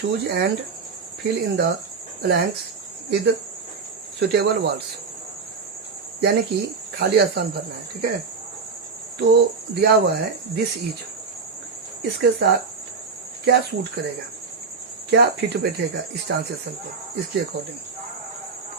Choose and fill in the blanks with suitable words, यानी कि खाली स्थान भरना है। ठीक है, तो दिया हुआ है दिस इज, इसके साथ क्या सूट करेगा, क्या फिट बैठेगा इस ट्रांसलेशन पर, इसके अकॉर्डिंग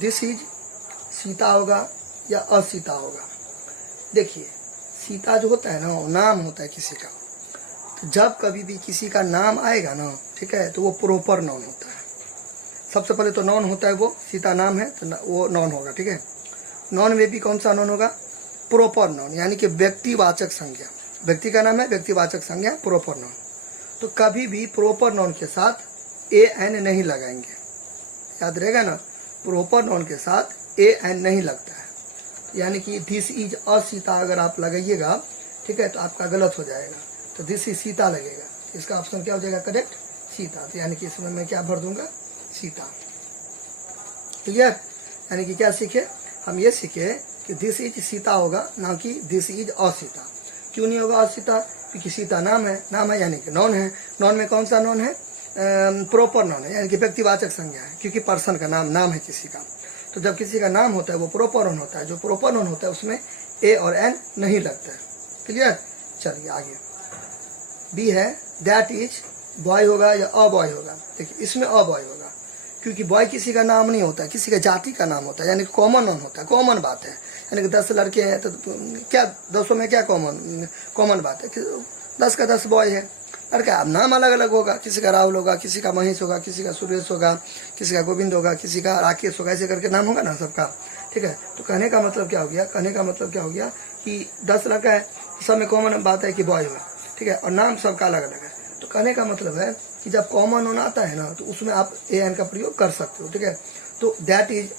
दिस इज सीता होगा या असीता होगा। देखिए सीता जो होता है ना, वो नाम होता है किसी का, तो जब कभी भी किसी का नाम आएगा ना, ठीक है, तो वो प्रॉपर नाउन होता है। सबसे पहले तो नाउन होता है, वो सीता नाम है तो वो नाउन होगा। ठीक है, नाउन में भी कौन सा नाउन होगा, प्रॉपर नाउन, यानी कि व्यक्तिवाचक संज्ञा। व्यक्ति का नाम है, व्यक्तिवाचक संज्ञा, प्रॉपर नाउन। तो कभी भी प्रॉपर नाउन के साथ ए एन नहीं लगाएंगे, याद रहेगा ना, प्रॉपर नाउन के साथ ए एन नहीं लगता है। यानी कि दिस इज असीता अगर आप लगाइएगा, ठीक है, तो आपका गलत हो जाएगा, तो दिस इज सीता लगेगा। इसका ऑप्शन क्या हो जाएगा करेक्ट, सीता। तो यानी कि इसमें मैं क्या भर दूंगा, सीता। क्लियर, यानी कि क्या सीखे हम, ये सीखे कि दिस इज सीता होगा, ना कि दिस इज असीता। क्यों नहीं होगा असीता, क्योंकि सीता नाम है, नाम है यानी कि नॉन है। नॉन में कौन सा नॉन है, प्रॉपर नॉन है, यानी कि व्यक्तिवाचक संज्ञा है, क्योंकि पर्सन का नाम, नाम है किसी का। तो जब किसी का नाम होता है वो प्रॉपर नॉन होता है, जो प्रॉपर नॉन होता है उसमें ए और एन नहीं लगता है। क्लियर, चलिए आगे। बी है दैट इज बॉय होगा या अ बॉय होगा। देखिए इसमें अ बॉय होगा, क्योंकि बॉय किसी का नाम नहीं होता है, किसी का जाति का नाम होता है, यानी कि कॉमन नॉन होता है, कॉमन बात है। यानी कि 10 लड़के हैं तो क्या 200 में क्या कॉमन बात है कि 10 का 10 बॉय है। लड़का अब नाम अलग अलग होगा, किसी का राहुल होगा, किसी का महेश होगा, किसी का सुरेश होगा, किसी का गोविंद होगा, किसी का राकेश होगा, ऐसे करके नाम होगा ना सबका। ठीक है, तो कहने का मतलब क्या हो गया, कहने का मतलब क्या हो गया कि 10 लड़का है तो सब में कॉमन बात है कि बॉय हो। ठीक है, और नाम सबका अलग अलग है। तो कहने का मतलब है कि जब कॉमन होना आता है ना, तो उसमें आप ए एन का प्रयोग कर सकते हो। ठीक है, तो दैट इज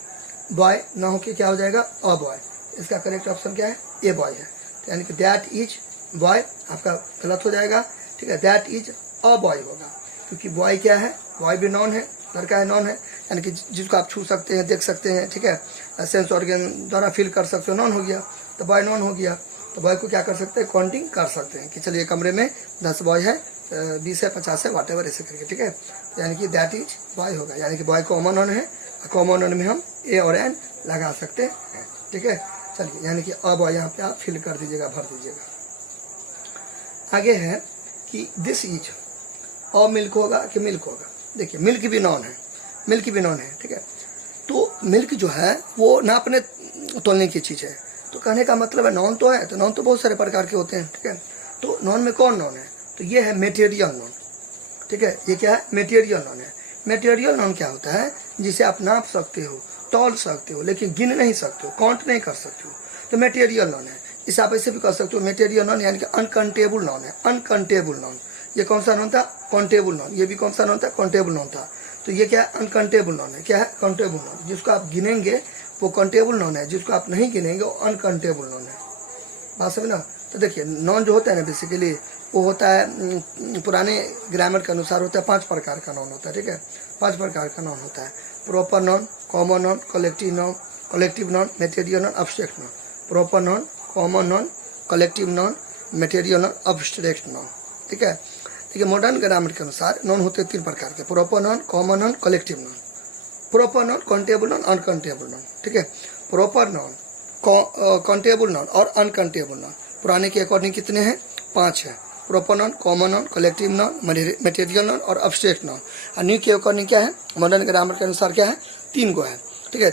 बॉय ना हो के क्या हो जाएगा, अ बॉय। इसका करेक्ट ऑप्शन क्या है, ए बॉय है। तो यानी कि दैट इज बॉय आपका गलत हो जाएगा। ठीक है, दैट इज अ बॉय होगा, क्योंकि बॉय क्या है, बॉय भी नॉन है, लड़का है नॉन है, यानी कि जिसको आप छू सकते हैं, देख सकते हैं। ठीक है, सेंस ऑर्गन द्वारा फील कर सकते हो, नॉन हो गया, तो बॉय नॉन हो गया। तो बॉय को क्या कर सकते हैं, काउंटिंग कर सकते हैं कि चलिए कमरे में 10 बॉय है, 20 है, 50 है, वाट एवर ऐसे करके। ठीक है, यानी कि दैट इज बॉय होगा, यानी कि बॉय कॉमन नॉन है, कॉमन नॉन में हम ए और एन लगा सकते हैं। ठीक है, चलिए यानी कि अब यहाँ पे आप फिल कर दीजिएगा, भर दीजिएगा। आगे है कि दिस इज और मिल्क होगा कि मिल्क होगा। देखिए मिल्क भी नॉन है, मिल्क भी नॉन है। ठीक है, तो मिल्क जो है वो नापने तोलने की चीज़ है। तो कहने का मतलब है नॉन तो है, तो नॉन तो बहुत सारे प्रकार के होते हैं। ठीक है, तो नॉन में कौन नॉन है, तो ये है मेटेरियल नॉन। ठीक है, ये क्या है, मेटेरियल नॉन है। मेटेरियल नॉन क्या होता है, जिसे आप नाप सकते हो, तौल सकते हो, लेकिन गिन नहीं सकते हो, काउंट नहीं कर सकते हो, तो मेटेरियल नॉन है। इसे आप ऐसे भी कर सकते हो, मेटेरियल नॉन यानी कि अनकाउंटेबल नॉन है, अनकाउंटेबल नॉन। ये कौन सा नॉन था, काउंटेबल नॉन। ये भी कौन सा नॉन था, काउंटेबल नॉन था। तो ये क्या है, अनकाउंटेबल नॉन है। क्या है, काउंटेबल नॉन। जिसको आप गिनेंगे वो काउंटेबल नॉन है, जिसको आप नहीं गिनेंगे वो अनकाउंटेबल नॉन है। बात समझ ना। तो देखिए नॉन जो होता है ना, बेसिकली वो होता है, पुराने ग्रामर के अनुसार होता है 5 प्रकार का नॉन होता है। ठीक है, 5 प्रकार का नॉन होता है, proper noun, common noun, collective noun, material noun, abstract non. Proper noun, common noun, collective noun, material noun, abstract non. ठीक है, देखिए मॉडर्न ग्रामर के अनुसार नॉन होते हैं 3 प्रकार के, proper noun, common noun, collective noun. Proper noun, countable noun, uncountable noun. ठीक है, प्रॉपर नॉन, काउंटेबल नॉन और अनकाउंटेबल नॉन पुराने के अकॉर्डिंग कितने हैं, 5 है। Proper noun, common noun, collective noun, material non और अब्स्ट्रैक्ट नॉन। और न्यू के अकॉर्डिंग क्या है, मॉडर्न ग्रामर के अनुसार क्या है, 3 गो है। ठीक है,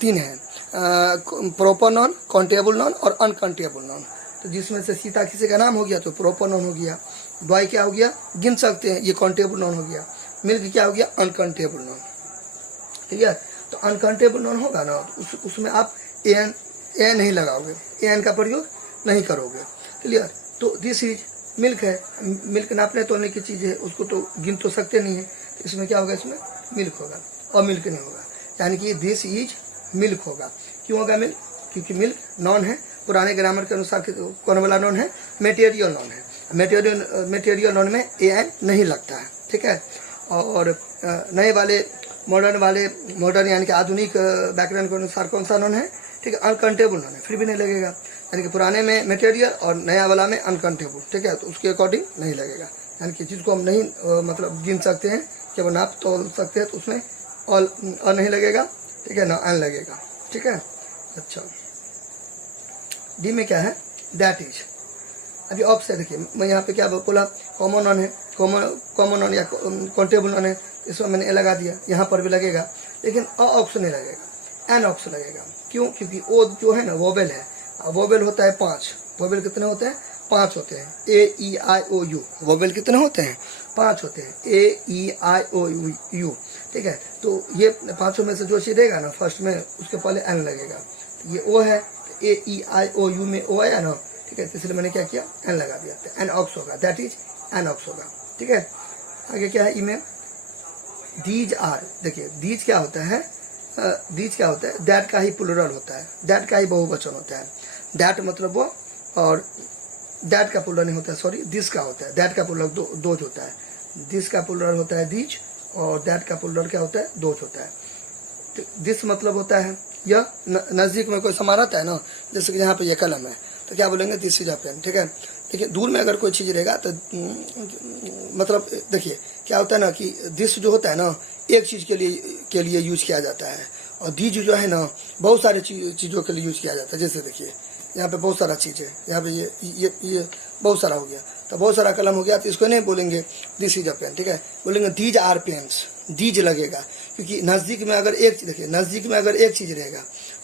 3 है, प्रॉपर नॉन, काउंटेबल नॉन और अनकाउंटेबल नॉन। तो जिसमें से सीता किसी का नाम हो गया तो प्रॉपर नॉन हो गया, बॉय क्या हो गया, गिन सकते हैं, ये काउंटेबल नॉन हो गया, मिल्क क्या हो गया, अनकाउंटेबल नॉन। ठीक है, तो अनकाउंटेबल नॉन होगा ना, तो उसमें आप ए नहीं लगाओगे, ए एन का प्रयोग नहीं करोगे। क्लियर, तो दिस इज मिल्क है, मिल्क नापने तोलने की चीज़ है, उसको तो गिन तो सकते नहीं है, तो इसमें क्या होगा, इसमें मिल्क होगा और मिल्क नहीं होगा, यानी कि दिस इज मिल्क होगा। क्यों होगा मिल्क, क्योंकि मिल्क नॉन है, पुराने ग्रामर के अनुसार कौन वाला नॉन है, मेटेरियल नॉन है। मेटेरियल नॉन में ए एन नहीं लगता है। ठीक है, और नए वाले मॉडर्न यानी कि आधुनिक व्याकरण के अनुसार कौन सा नॉन है, ठीक है, अनकाउंटेबल नॉन है, फिर भी नहीं लगेगा। यानी कि पुराने में मेटेरियल और नया वाला में अनकाउंटेबल। ठीक है, तो उसके अकॉर्डिंग नहीं लगेगा। यानी कि जिसको हम नहीं मतलब गिन सकते हैं, केवल नाप तोल सकते हैं, तो उसमें ऑल नहीं लगेगा, ठीक है ना, एन लगेगा, ठीक है। अच्छा, डी में क्या है, दैट इज। अभी ऑफ से देखिए, मैं यहाँ पे क्या बोला, कॉमन नॉन है, कॉमन नॉन या काउंटेबल नॉन है, इसमें मैंने ए लगा दिया, यहाँ पर भी लगेगा, लेकिन अ ऑप्शन नहीं लगेगा, एन ऑप्शन लगेगा। क्यों? क्योंकि ओ जो है ना वोवेल है, वोवेल होता है 5, वोवेल कितने होते हैं, 5 होते हैं, ए ई आई ओ यू, वोवेल कितने होते हैं, 5 होते हैं, ए ई आई ओ यू, ठीक है। तो ये 5 में से जो चीज रहेगा ना फर्स्ट में, उसके पहले एन लगेगा, ये ओ है, ए ई आई ओ यू में ओ आया ना, ठीक है, तो इसलिए मैंने क्या किया, एन लगा दिया, तो एन ऑक्स होगा, दैट इज एन ऑक्स होगा, ठीक है। आगे क्या है, ई में दीज आर, देखिए दीज क्या होता है, दीज क्या होता है, दैट का ही प्लुरल होता है, दैट का ही बहुवचन होता है, दैट मतलब वो, और दैट का प्लुरल नहीं होता है, सॉरी दिस का होता है, दैट का प्लुरल दोज होता है, दिस का प्लुरल होता है दीज, और दैट का प्लुरल क्या होता है, दोज होता है। तो दिस मतलब होता है यह, नज़दीक में कोई सामान आता है ना, जैसे कि यहाँ पे ये कलम है, तो क्या बोलेंगे, दिस इज अ पेन, ठीक है। देखिए दूर में अगर कोई चीज़ रहेगा तो मतलब देखिए क्या होता है ना कि दिस जो होता है ना, एक चीज़ के लिए यूज किया जाता है, और दीज जो है ना बहुत सारे चीज़ों के लिए यूज किया जाता है। जैसे देखिए यहाँ पे बहुत सारा चीज़ है, यहाँ पे ये बहुत सारा हो गया, तो बहुत सारा कलम हो गया, तो इसको नहीं बोलेंगे दिस इज अ पेन, ठीक है, बोलेंगे दीज आर पेन्स, दीज लगेगा, क्योंकि नज़दीक में अगर एक, देखिए नज़दीक में अगर एक चीज़ रहेगा,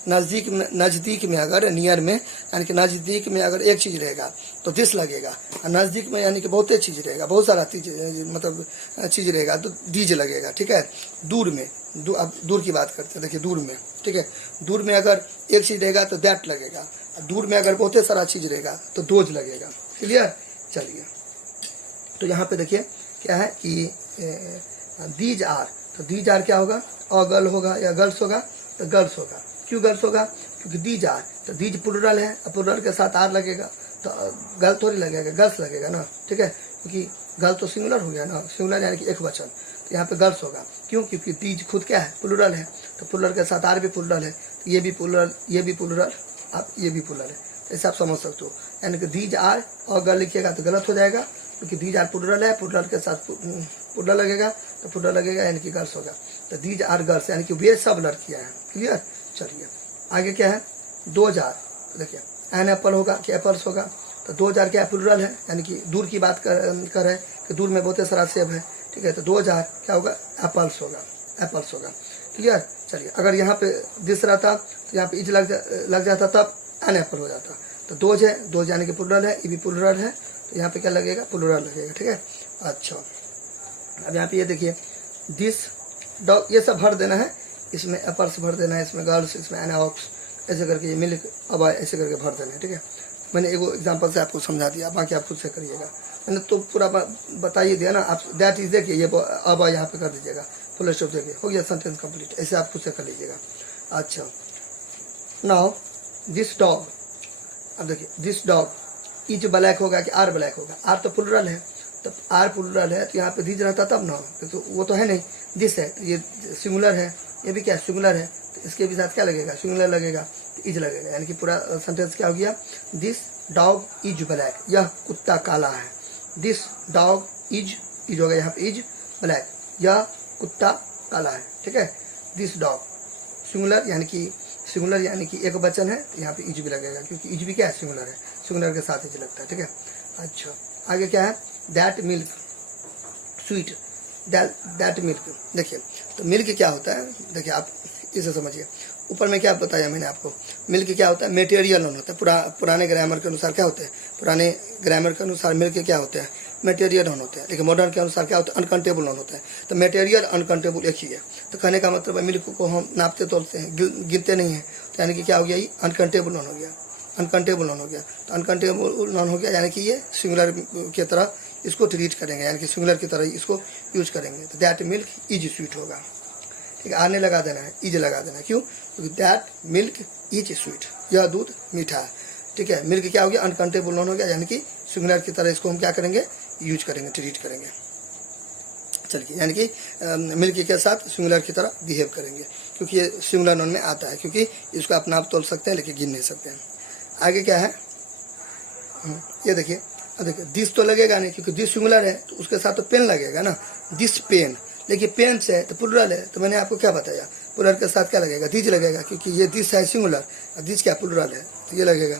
नज़दीक में अगर नियर में, यानी कि नज़दीक में अगर एक चीज़ रहेगा तो दिस लगेगा, और नज़दीक में यानी कि बहुत चीज़ रहेगा, बहुत सारा चीज़ मतलब चीज़ रहेगा, तो दीज लगेगा, ठीक है। दूर में, अब दूर की बात करते हैं, देखिए दूर में, ठीक है, दूर में अगर एक चीज़ रहेगा तो दैट लगेगा, दूर में अगर बहुत सारा चीज़ रहेगा तो दोज लगेगा, क्लियर। चलिए, तो यहाँ पे देखिए क्या है कि दीज आर, तो दीज आर क्या होगा, अ गर्ल होगा या गर्ल्स होगा, तो गर्ल्स होगा। क्यों गर्ल्स होगा, क्योंकि दीज आर, तो दीज प्लुरल है, प्लुरल के साथ आर लगेगा, तो गर्ल थोड़ी लगेगा, गर्ल्स लगेगा ना, ठीक है, क्योंकि गर्ल तो सिंगुलर हो गया ना, सिंगुलर यानी कि एक वचन, तो यहाँ पे गर्ल्स होगा। क्यों? क्योंकि दीज खुद क्या है, प्लुरल है, तो प्लुरल के साथ आर भी प्लुरल है, तो ये भी प्लुरल, ये भी प्लुरल, आप ये भी प्लुरल है, ऐसे आप समझ सकते हो। यानी कि दीज आर और गर्ल लिखिएगा तो गलत हो जाएगा, क्योंकि दीज आर प्लुरल है, प्लुरल के साथ प्लुरल लगेगा, तो प्लुरल लगेगा यानी कि गर्ल्स होगा, तो दीज आर गर्ल्स, यानी कि वे सब लड़कियां हैं, क्लियर। चलिए आगे क्या है, 2000, तो देखिए एन एप्पल होगा कि एप्पल्स होगा, तो 2000 क्या प्लुरल है, यानी कि दूर की बात कर रहे हैं कि दूर में बहुत सारा सेब है, ठीक है, तो 2000 क्या होगा, एप्पल्स होगा, एप्पल्स होगा, क्लियर। चलिए अगर यहाँ पे दिस रहता तो यहाँ पे इज लग जाता, तब एन एप्पल हो जाता, तो दोज है, दोज यानी कि प्लुरल है, ये भी प्लुरल है, तो यहाँ पे क्या लगेगा, प्लुरल लगेगा, ठीक है। अच्छा, अब यहाँ पे ये देखिए दिस डॉग, ये सब भर देना है, इसमें एप्पल्स भर देना है, इसमें गर्ल्स, इसमें एनऑक्स, ऐसे करके ये मिल्क, अब ऐसे करके भर देना है, ठीक है। मैंने एगो एग्जांपल से आपको समझा दिया, बाकी आप खुद से करिएगा, मैंने तो पूरा बता ही दिया ना। आप दैट इज देखिए, ये अब यहाँ पे कर दीजिएगा, फुल स्टॉप देखिए, हो गया सेंटेंस कंप्लीट, ऐसे आप खुद से कर लीजिएगा। अच्छा, नाउ दिस डॉग, अब देखिए दिस डॉग, इज ब्लैक होगा कि आर ब्लैक होगा, आर तो प्लुरल है, तो आर प्लुरल है, तो यहाँ पे दिस रहता तब ना, तो वो तो है नहीं, दिस है, तो ये सिंगुलर है, ये भी क्या सिंगुलर है, तो इसके भी साथ क्या लगेगा, सिंगुलर लगेगा, तो इज लगेगा, यानी कि पूरा सेंटेंस क्या हो गया, दिस डॉग इज ब्लैक, यह कुत्ता काला है, दिस डॉग इज हो गया यहाँ पे इज ब्लैक, यह कुत्ता काला है, ठीक है। दिस डॉग सिंगुलर यानी कि एक वचन है, तो यहाँ पे इज भी लगेगा, क्योंकि इज भी क्या है, सिंगुलर है, सिंगुलर के साथ इज लगता है, ठीक है। अच्छा, आगे क्या है, that milk sweet, that milk, देखिए तो मिल्क क्या होता है, देखिए आप इसे समझिए, ऊपर में क्या बताया मैंने आपको, मिल्क क्या होता है, मेटेरियल नॉन होता है, पुराने ग्रामर के अनुसार क्या होते हैं, पुराने ग्रामर के अनुसार मिल्क क्या होते हैं, मेटेरियल नॉन होते हैं, लेकिन मॉडर्न के अनुसार क्या होता है, अनकाउंटेबल नॉन होता है। तो मेटेरियल अनकाउंटेबल एक ही है, तो कहने का मतलब है मिल्क को हम नापते तोलते हैं, गिनते नहीं हैं, तो यानी कि क्या हो गया, ये अनकाउंटेबल नॉन हो गया, अनकाउंटेबल नॉन हो गया, तो अनकाउंटेबल नॉन हो गया, यानी कि ये सिंगुलर की तरह इसको ट्रीट करेंगे, यानी कि सिंगुलर की तरह इसको यूज करेंगे, तो दैट मिल्क इज स्वीट होगा, ठीक है। आने लगा देना है, इज लगा देना है, क्यों, क्योंकि दैट मिल्क इज स्वीट, यह दूध मीठा है, ठीक है। मिल्क क्या हो गया, अनकाउंटेबल नॉन हो गया, यानी कि सिंगुलर की तरह इसको हम क्या करेंगे, यूज करेंगे, ट्रीट करेंगे। चलिए, यानी कि मिल्क के साथ सिंगुलर की तरह बिहेव करेंगे, क्योंकि ये सिंगुलर नॉन में आता है, क्योंकि इसको अपना आप तोल सकते हैं लेकिन गिन नहीं सकते हैं। आगे क्या है, ये देखिए देखिए दिस तो लगेगा नहीं, क्योंकि दिस सिंगुलर है तो उसके साथ तो पेन लगेगा ना, दिस पेन। लेकिन पेन से है तो प्लुरल है, तो मैंने आपको क्या बताया, प्लुरल के साथ क्या लगेगा, दिस लगेगा, क्योंकि ये दिस है सिंगुलर और दिस क्या प्लुरल है, तो ये लगेगा।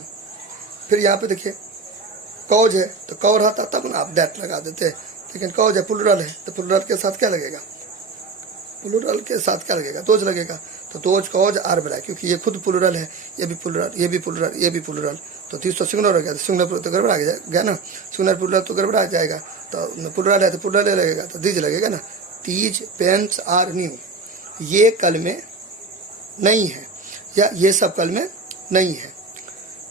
फिर यहाँ पे देखिए कॉज है तो कौ रहता तब ना आप दैट लगा देते, लेकिन कॉज है प्लुरल है तो प्लुरल के साथ क्या लगेगा, प्लुरल के साथ क्या लगेगा, दोज लगेगा। तो दोज कॉज आर ब्लैक, क्योंकि ये खुद प्लुरल है, ये भी प्लुरल, ये भी प्लुरल, ये भी प्लुरल, तो दिस तो सिंगुलर हो गया, तो सिंगुलर प्लुरल तो गड़बड़ा गया ना, सिंगुलर प्लुरल तो गड़बड़ा जाएगा, तो प्लुरल है तो प्लुरल लगेगा, तो दीज लगेगा ना। तीज पेन्स आर न्यू, ये कल में नहीं है, या ये सब कल में नहीं है।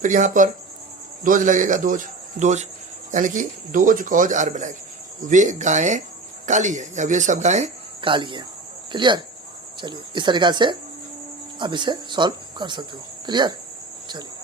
फिर यहाँ पर दोज लगेगा, दोज दोज, यानी कि दोज कॉज आर ब्लैक, वे गायें काली है या वे सब गायें काली है। क्लियर? चलिए इस तरीक़ा से आप इसे सॉल्व कर सकते हो। क्लियर? चलिए।